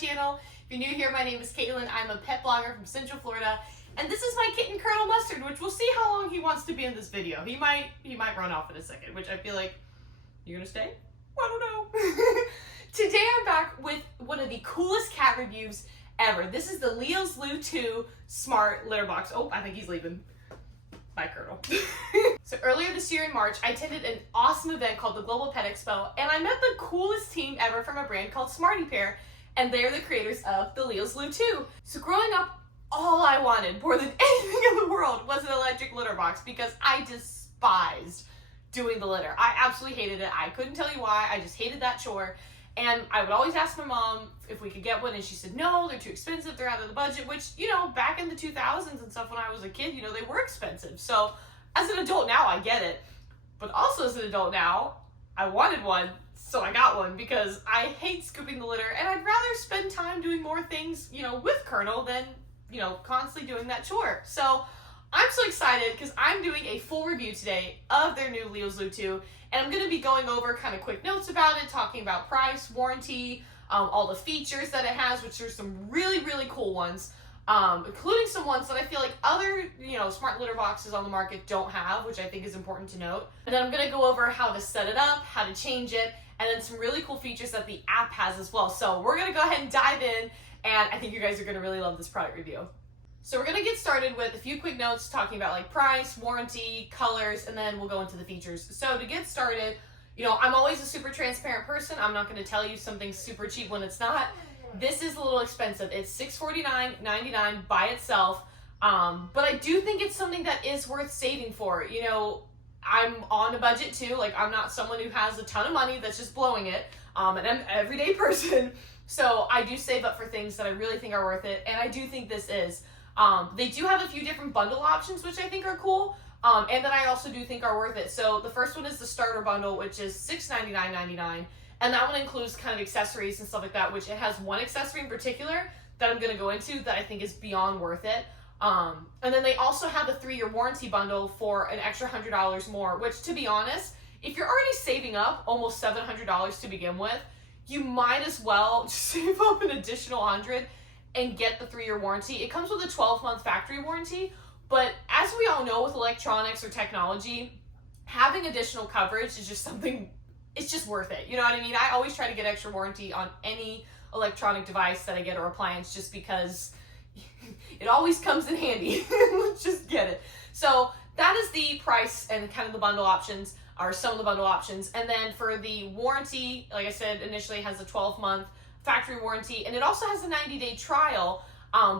channel. If you're new here, my name is Caitlin. I'm a pet blogger from Central Florida, and this is my kitten Colonel Mustard, which we'll see how long he wants to be in this video. He might run off in a second, which I feel like, you're gonna stay? I don't know. Today I'm back with one of the coolest cat reviews ever. This is the Leo's Loo 2 Smart Litter Box. Oh, I think he's leaving. Bye, Colonel. So earlier this year in March, I attended an awesome event called the Global Pet Expo, and I met the coolest team ever from a brand called Smarty Pair, and they're the creators of the Leo's Loo 2. So growing up, all I wanted more than anything in the world was an electric litter box because I despised doing the litter. I absolutely hated it. I couldn't tell you why. I just hated that chore. And I would always ask my mom if we could get one, and she said, no, they're too expensive, they're out of the budget, which, you know, back in the 2000s and stuff when I was a kid, you know, they were expensive. So as an adult now, I get it. But also as an adult now, I wanted one, so I got one because I hate scooping the litter, and I'd rather spend time doing more things, you know, with Colonel than, you know, constantly doing that chore. So I'm so excited because I'm doing a full review today of their new Leo's Loo 2, and I'm going to be going over kind of quick notes about it, talking about price, warranty, all the features that it has, which are some really, really cool ones, including some ones that I feel like other, you know, smart litter boxes on the market don't have, which I think is important to note. And then I'm going to go over how to set it up, how to change it, and then some really cool features that the app has as well. So we're going to go ahead and dive in, and I think you guys are going to really love this product review. So we're going to get started with a few quick notes talking about like price, warranty, colors, and then we'll go into the features. So to get started, you know, I'm always a super transparent person. I'm not going to tell you something's super cheap when it's not. This is a little expensive. It's $649.99 by itself, but I do think it's something that is worth saving for. You know, I'm on a budget too. Like, I'm not someone who has a ton of money that's just blowing it, and I'm an everyday person. So I do save up for things that I really think are worth it, and I do think this is. They do have a few different bundle options, which I think are cool, and that I also do think are worth it. So the first one is the starter bundle, which is $699.99, and that one includes kind of accessories and stuff like that, which it has one accessory in particular that I'm going to go into that I think is beyond worth it. And then they also have a 3-year warranty bundle for an extra $100 more, which, to be honest, if you're already saving up almost $700 to begin with, you might as well just save up an additional $100 and get the 3-year warranty. It comes with a 12-month factory warranty, but as we all know with electronics or technology, having additional coverage is just something, it's just worth it. You know what I mean? I always try to get extra warranty on any electronic device that I get or appliance just because it always comes in handy. Let's just get it. So that is the price and kind of the bundle options, or some of the bundle options. And then for the warranty, like I said, initially it has a 12-month factory warranty, and it also has a 90-day trial,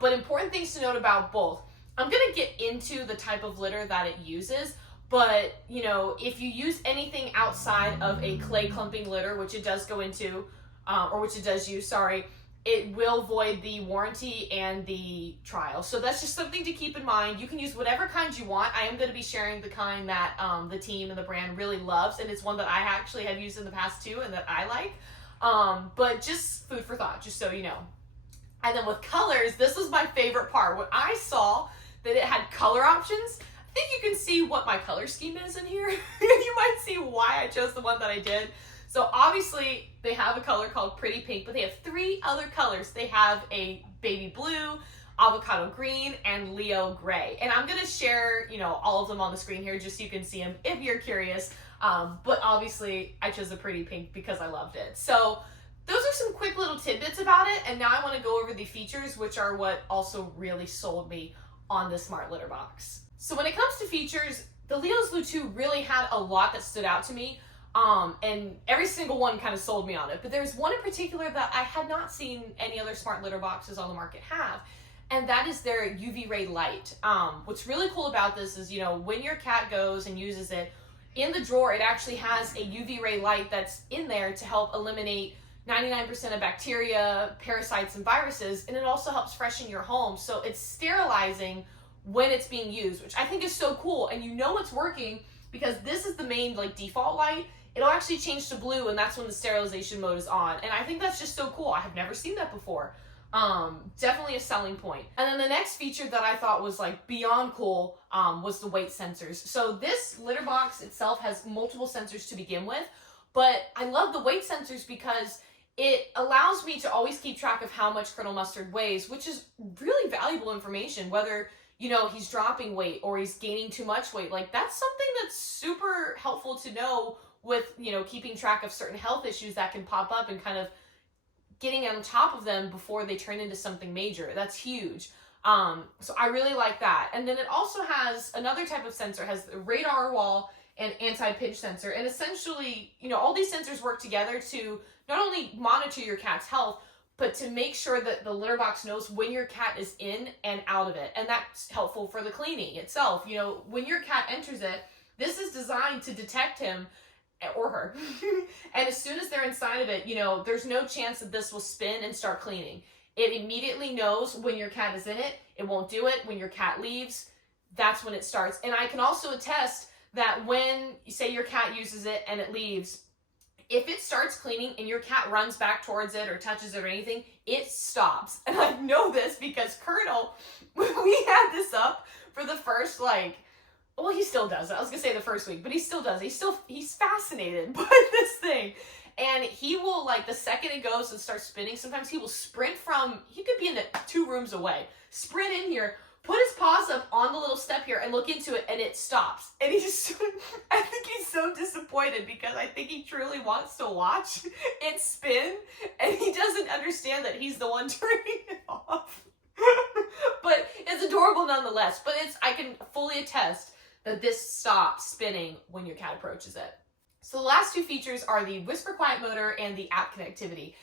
but important things to note about both. I'm going to get into the type of litter that it uses, but, you know, if you use anything outside of a clay clumping litter, which it does go into, or which it does use, sorry, it will void the warranty and the trial. So that's just something to keep in mind. You can use whatever kind you want. I am going to be sharing the kind that the team and the brand really loves, and it's one that I actually have used in the past too and that I like. But just food for thought, just so you know. And then with colors, this was my favorite part. When I saw that it had color options, I think you can see what my color scheme is in here. You might see why I chose the one that I did. So obviously they have a color called Pretty Pink, but they have 3 other colors. They have a baby blue, avocado green, and Leo gray. And I'm going to share, you know, all of them on the screen here just so you can see them if you're curious. But obviously I chose a Pretty Pink because I loved it. So those are some quick little tidbits about it. And now I want to go over the features, which are what also really sold me on this smart litter box. So when it comes to features, the Leo's Loo 2 really had a lot that stood out to me. And every single one kind of sold me on it. But there's one in particular that I had not seen any other smart litter boxes on the market have. And that is their UV ray light. What's really cool about this is, you know, when your cat goes and uses it, in the drawer, it actually has a UV ray light that's in there to help eliminate 99% of bacteria, parasites, and viruses, and it also helps freshen your home. So it's sterilizing when it's being used, which I think is so cool. And you know it's working because this is the main like default light. It'll actually change to blue, and that's when the sterilization mode is on. And I think that's just so cool. I have never seen that before. Definitely a selling point. And then the next feature that I thought was like beyond cool was the weight sensors. So this litter box itself has multiple sensors to begin with, but I love the weight sensors because it allows me to always keep track of how much Colonel Mustard weighs, which is really valuable information, whether, you know, he's dropping weight or he's gaining too much weight. Like, that's something that's super helpful to know with, you know, keeping track of certain health issues that can pop up and kind of getting on top of them before they turn into something major. That's huge. So I really like that. And then it also has another type of sensor. It has the radar wall and anti-pinch sensor. And essentially, you know, all these sensors work together to not only monitor your cat's health, but to make sure that the litter box knows when your cat is in and out of it. And that's helpful for the cleaning itself. You know, when your cat enters it, this is designed to detect him or her. And as soon as they're inside of it, you know, there's no chance that this will spin and start cleaning. It immediately knows when your cat is in it. It won't do it. When your cat leaves, that's when it starts. And I can also attest that when, say, your cat uses it and it leaves, if it starts cleaning and your cat runs back towards it or touches it or anything, it stops. And I know this because Colonel, we had this up for the first, like, well, he still does it. I was going to say the first week, but he still does. He's fascinated by this thing. And he will, like, the second it goes and starts spinning, sometimes he will sprint from, he could be in 2 rooms away, sprint in here, put his paws up on the little step here and look into it, and it stops. And he just, I think he's so disappointed because I think he truly wants to watch it spin, and he doesn't understand that he's the one turning it off. But it's adorable nonetheless. But I can fully attest that this stops spinning when your cat approaches it. So the last 2 features are the Whisper Quiet motor and the app connectivity.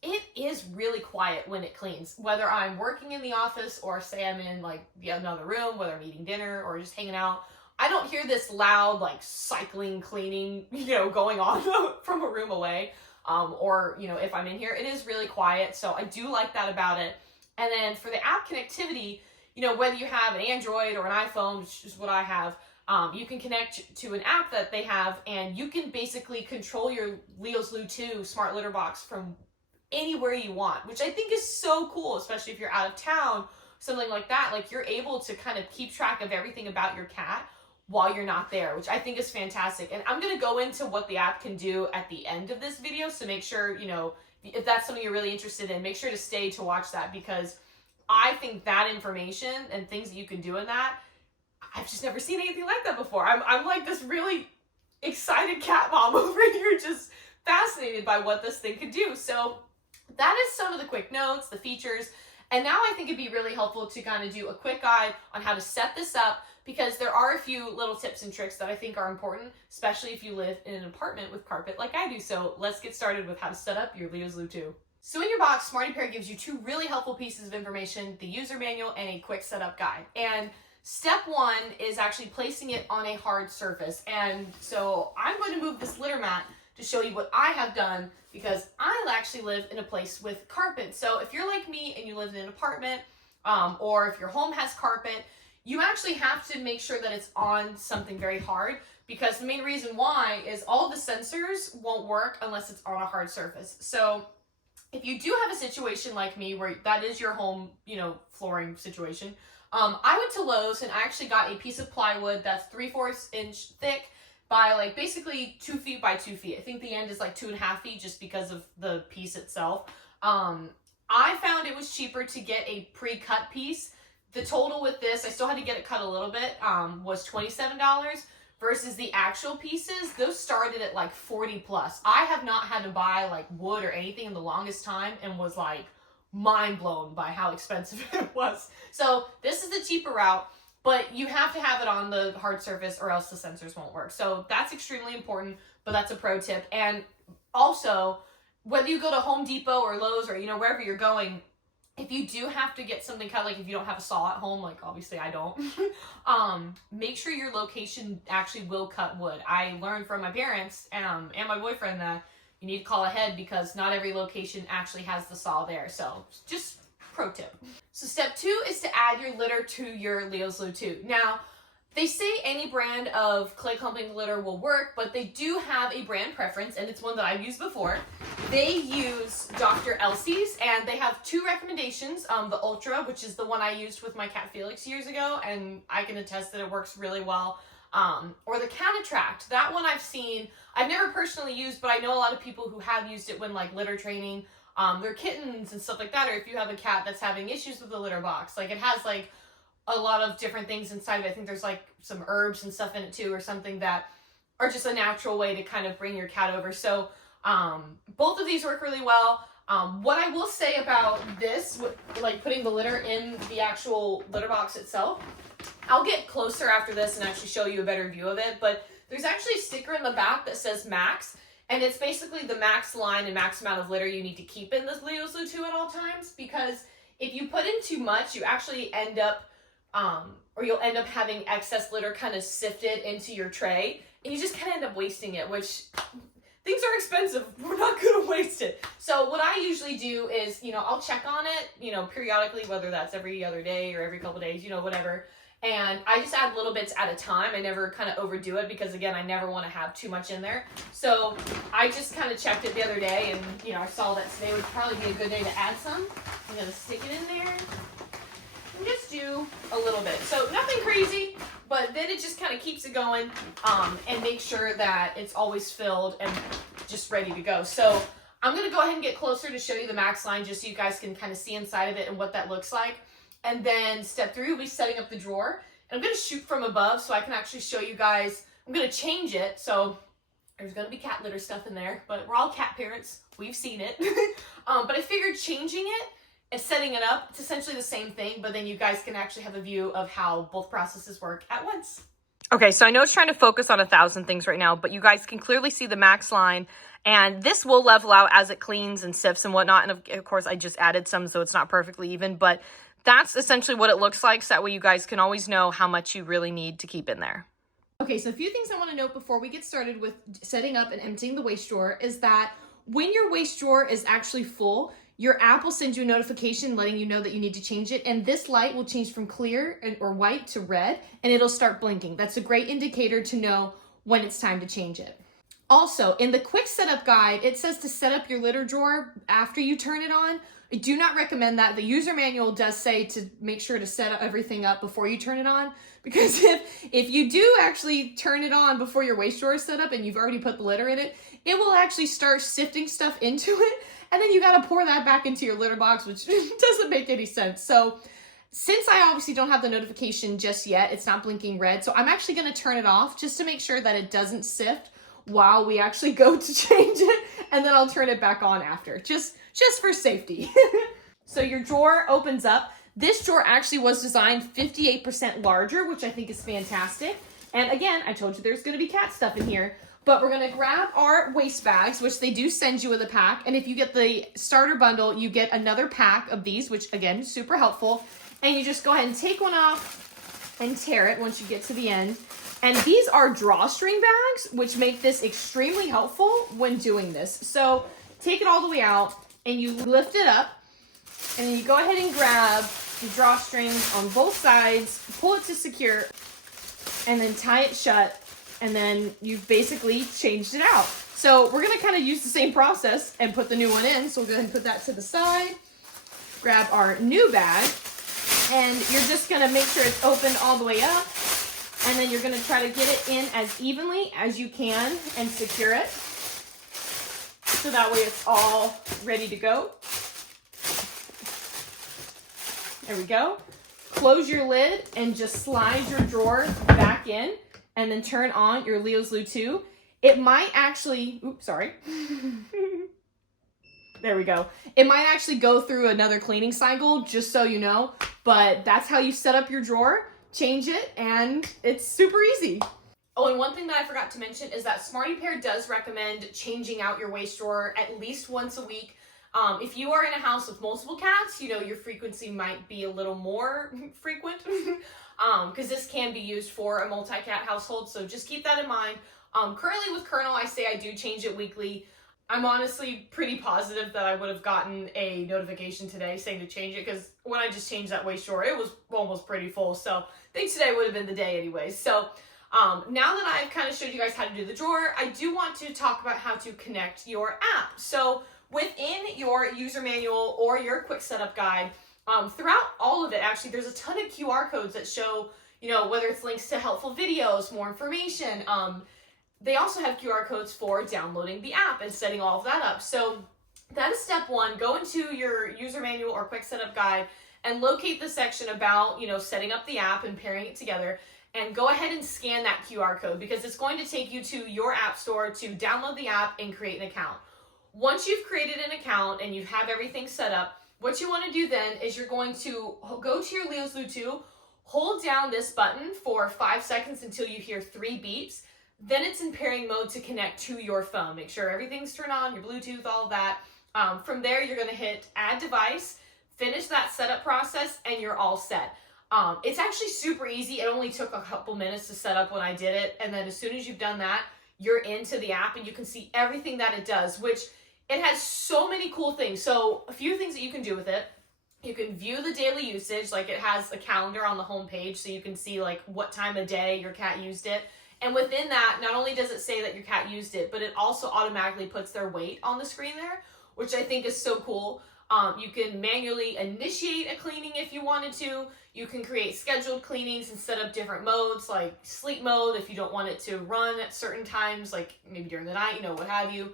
It is really quiet when it cleans. Whether I'm working in the office or say I'm in like another room, whether I'm eating dinner or just hanging out, I don't hear this loud like cycling cleaning, you know, going on from a room away. Or, you know, if I'm in here, it is really quiet. So I do like that about it. And then for the app connectivity, you know, whether you have an Android or an iPhone, which is what I have, you can connect to an app that they have, and you can basically control your Leo's Loo 2 smart litter box from anywhere you want, which I think is so cool, especially if you're out of town, something like that. Like, you're able to kind of keep track of everything about your cat while you're not there, which I think is fantastic. And I'm going to go into what the app can do at the end of this video, so make sure, you know, if that's something you're really interested in, make sure to stay to watch that, because I think that information and things that you can do in that, I've just never seen anything like that before. I'm like this really excited cat mom over here, just fascinated by what this thing could do. So that is some of the quick notes, the features. And now I think it'd be really helpful to kind of do a quick guide on how to set this up, because there are a few little tips and tricks that I think are important, especially if you live in an apartment with carpet like I do. So let's get started with how to set up your Leo's Loo 2. So in your box, Smarty Pair gives you 2 really helpful pieces of information, the user manual and a quick setup guide. And step 1 is actually placing it on a hard surface. And so I'm going to move this litter mat to show you what I have done, because I actually live in a place with carpet. So if you're like me and you live in an apartment, or if your home has carpet, you actually have to make sure that it's on something very hard, because the main reason why is all the sensors won't work unless it's on a hard surface. So if you do have a situation like me where that is your home, you know, flooring situation, I went to Lowe's and I actually got a piece of plywood that's 3/4 inch thick by like basically 2 feet by 2 feet. I think the end is like 2.5 feet just because of the piece itself. I found it was cheaper to get a pre-cut piece. The total with this, I still had to get it cut a little bit, was $27 versus the actual pieces. Those started at like 40 plus. I have not had to buy like wood or anything in the longest time and was like mind blown by how expensive it was. So this is the cheaper route, but you have to have it on the hard surface or else the sensors won't work. So that's extremely important, but that's a pro tip. And also, whether you go to Home Depot or Lowe's or, you know, wherever you're going, if you do have to get something cut, like if you don't have a saw at home, like obviously I don't, make sure your location actually will cut wood. I learned from my parents and my boyfriend that you need to call ahead because not every location actually has the saw there. So just pro tip. So step 2 is to add your litter to your Leo's Loo 2. Now, they say any brand of clay clumping litter will work, but they do have a brand preference, and it's one that I've used before. They use Dr. Elsie's, and they have 2 recommendations. The Ultra, which is the one I used with my cat Felix years ago, and I can attest that it works really well. or the Cat Attract. That one I've seen, I've never personally used, but I know a lot of people who have used it when like litter training their kittens and stuff like that, or if you have a cat that's having issues with the litter box. Like it has like a lot of different things inside of it. I think there's like some herbs and stuff in it too, or something that are just a natural way to kind of bring your cat over. So both of these work really well. What I will say about this, like putting the litter in the actual litter box itself, I'll get closer after this and actually show you a better view of it, but there's actually a sticker in the back that says max, and it's basically the max line and max amount of litter you need to keep in this Leo's Loo 2 at all times, because if you put in too much, you actually end up, or you'll end up having excess litter kind of sifted into your tray, and you just kind of end up wasting it, which things are expensive. We're not going to waste it. So what I usually do is, I'll check on it, periodically, whether that's every other day or every couple days, whatever. And I just add little bits at a time. I never kind of overdo it because, again, I never want to have too much in there. So I just kind of checked it the other day, and, I saw that today would probably be a good day to add some. I'm going to stick it in there and just do a little bit. So nothing crazy, but then it just kind of keeps it going and make sure that it's always filled and just ready to go. So I'm going to go ahead and get closer to show you the max line just so you guys can kind of see inside of it and what that looks like. And then step 3 will be setting up the drawer. And I'm going to shoot from above so I can actually show you guys. I'm going to change it. So there's going to be cat litter stuff in there, but we're all cat parents. We've seen it. But I figured changing it and setting it up, it's essentially the same thing, but then you guys can actually have a view of how both processes work at once. Okay, so I know it's trying to focus on 1,000 things right now, but you guys can clearly see the max line, and this will level out as it cleans and sifts and whatnot. And of course, I just added some, so it's not perfectly even, but that's essentially what it looks like, so that way you guys can always know how much you really need to keep in there. Okay, so a few things I want to note before we get started with setting up and emptying the waste drawer is that when your waste drawer is actually full, your app will send you a notification letting you know that you need to change it, and this light will change from clear or white to red, and it'll start blinking. That's a great indicator to know when it's time to change it. Also, in the quick setup guide, it says to set up your litter drawer after you turn it on. I do not recommend that. The user manual does say to make sure to set everything up before you turn it on, because if you do actually turn it on before your waste drawer is set up and you've already put the litter in it, it will actually start sifting stuff into it, and then you got to pour that back into your litter box, which doesn't make any sense. So since I obviously don't have the notification just yet, it's not blinking red, so I'm actually going to turn it off just to make sure that it doesn't sift while we actually go to change it, and then I'll turn it back on after, just for safety. So your drawer opens up. This drawer actually was designed 58% larger, which I think is fantastic. And again, I told you there's going to be cat stuff in here, but we're going to grab our waste bags, which they do send you with a pack. And if you get the starter bundle, you get another pack of these, which again, is super helpful. And you just go ahead and take one off and tear it once you get to the end. And these are drawstring bags, which make this extremely helpful when doing this. So take it all the way out and you lift it up, and then you go ahead and grab the drawstrings on both sides, pull it to secure, and then tie it shut, and then you've basically changed it out. So we're gonna kind of use the same process and put the new one in. So we'll go ahead and put that to the side, grab our new bag, and you're just gonna make sure it's open all the way up, and then you're gonna try to get it in as evenly as you can and secure it. So that way it's all ready to go. There we go. Close your lid and just slide your drawer back in, and then turn on your Leo's Loo 2. It might actually, oops, sorry. There we go. It might actually go through another cleaning cycle, just so you know, but that's how you set up your drawer, change it, and it's super easy. Oh, and one thing that I forgot to mention is that Smarty Pear does recommend changing out your waste drawer at least once a week. If you are in a house with multiple cats, your frequency might be a little more frequent, because this can be used for a multi-cat household, so just keep that in mind. Currently with Colonel, I say I do change it weekly. I'm honestly pretty positive that I would have gotten a notification today saying to change it, because when I just changed that waste drawer, it was almost pretty full, so I think today would have been the day anyways. So now that I've kind of showed you guys how to do the drawer, I do want to talk about how to connect your app. So within your user manual or your quick setup guide, throughout all of it, actually, there's a ton of QR codes that show, whether it's links to helpful videos, more information. They also have QR codes for downloading the app and setting all of that up. So that is step one. Go into your user manual or quick setup guide and locate the section about, setting up the app and pairing it together. And go ahead and scan that QR code because it's going to take you to your app store to download the app and create an account. Once you've created an account and you have everything set up, what you want to do then is you're going to go to your Leo's Loo 2, hold down this button for 5 seconds until you hear 3 beeps. Then it's in pairing mode to connect to your phone. Make sure everything's turned on, your Bluetooth, all of that. From there, you're going to hit add device, finish that setup process, and you're all set. It's actually super easy. It only took a couple minutes to set up when I did it. And then as soon as you've done that, you're into the app and you can see everything that it does, which it has so many cool things. So a few things that you can do with it. You can view the daily usage, like it has a calendar on the home page so you can see like what time of day your cat used it. And within that, not only does it say that your cat used it, but it also automatically puts their weight on the screen there, which I think is so cool. You can manually initiate a cleaning if you wanted to. You can create scheduled cleanings and set up different modes like sleep mode if you don't want it to run at certain times, like maybe during the night, what have you.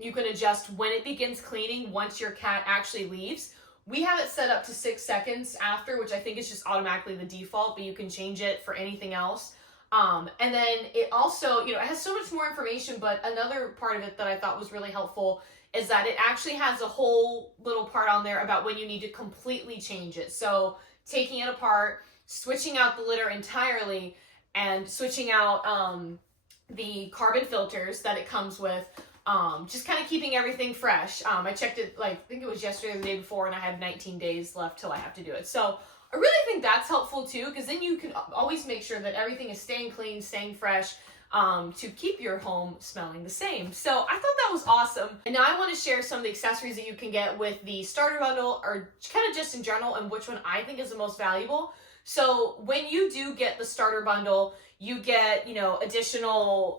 You can adjust when it begins cleaning once your cat actually leaves. We have it set up to 6 seconds after, which I think is just automatically the default, but you can change it for anything else. And then it also, it has so much more information, but another part of it that I thought was really helpful is that it actually has a whole little part on there about when you need to completely change it. So taking it apart, switching out the litter entirely, and switching out the carbon filters that it comes with, just kind of keeping everything fresh. I checked it, I think it was yesterday or the day before, and I had 19 days left till I have to do it. So I really think that's helpful too, because then you can always make sure that everything is staying clean, staying fresh, to keep your home smelling the same. So I thought that was awesome. And now I want to share some of the accessories that you can get with the starter bundle, or kind of just in general, and which one I think is the most valuable. So when you do get the starter bundle, you get, additional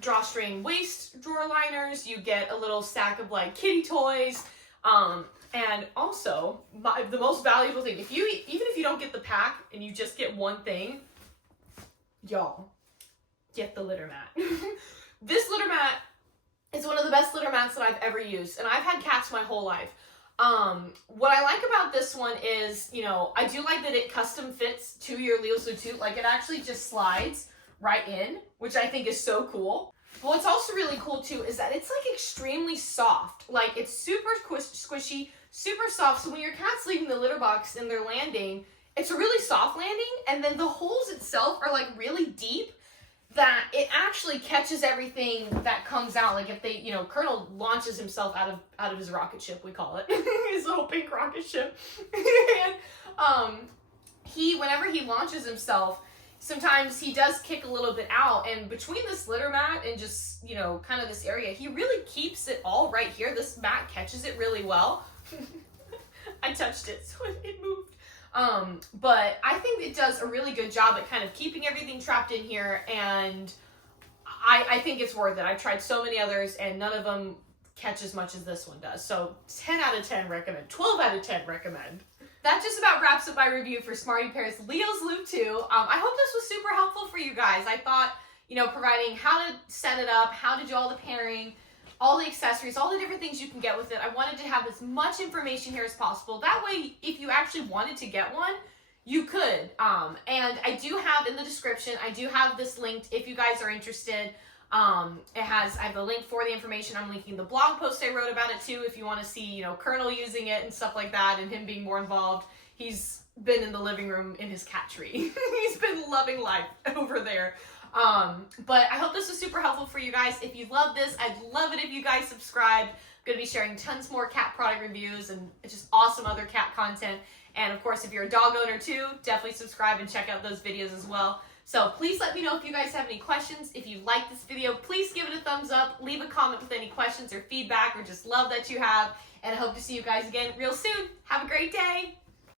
drawstring waist drawer liners. You get a little stack of kitty toys. And also, the most valuable thing, even if you don't get the pack and you just get one thing, y'all, get the litter mat. This litter mat is one of the best litter mats that I've ever used, and I've had cats my whole life. What I like about this one is, I do like that it custom fits to your Leo's Loo 2. It actually just slides right in, which I think is so cool. But what's also really cool too is that it's extremely soft. It's super squishy, super soft. So when your cat's leaving the litter box and they're landing, it's a really soft landing. And then the holes itself are really deep, that it actually catches everything that comes out. If they, Colonel launches himself out of his rocket ship, we call it, his little pink rocket ship. And whenever he launches himself, sometimes he does kick a little bit out, and between this litter mat and just, kind of this area, he really keeps it all right here. This mat catches it really well. I touched it, so it moved. But I think it does a really good job at kind of keeping everything trapped in here, and I think it's worth it. I've tried so many others, and none of them catch as much as this one does. So 10 out of 10 recommend. 12 out of 10 recommend. That just about wraps up my review for Smarty Pear's Leo's Loo 2. I hope this was super helpful for you guys. I thought, providing how to set it up, how to do all the pairing, all the accessories, all the different things you can get with it. I wanted to have as much information here as possible. That way, if you actually wanted to get one, you could. And I do have in the description, I do have this linked if you guys are interested. I have the link for the information. I'm linking the blog post I wrote about it too, if you want to see, Colonel using it and stuff like that, and him being more involved. He's been in the living room in his cat tree. He's been loving life over there. But I hope this was super helpful for you guys. If you love this, I'd love it if you guys subscribed. I'm going to be sharing tons more cat product reviews and just awesome other cat content. And of course, if you're a dog owner too, definitely subscribe and check out those videos as well. So please let me know if you guys have any questions. If you like this video, please give it a thumbs up. Leave a comment with any questions or feedback or just love that you have. And I hope to see you guys again real soon. Have a great day.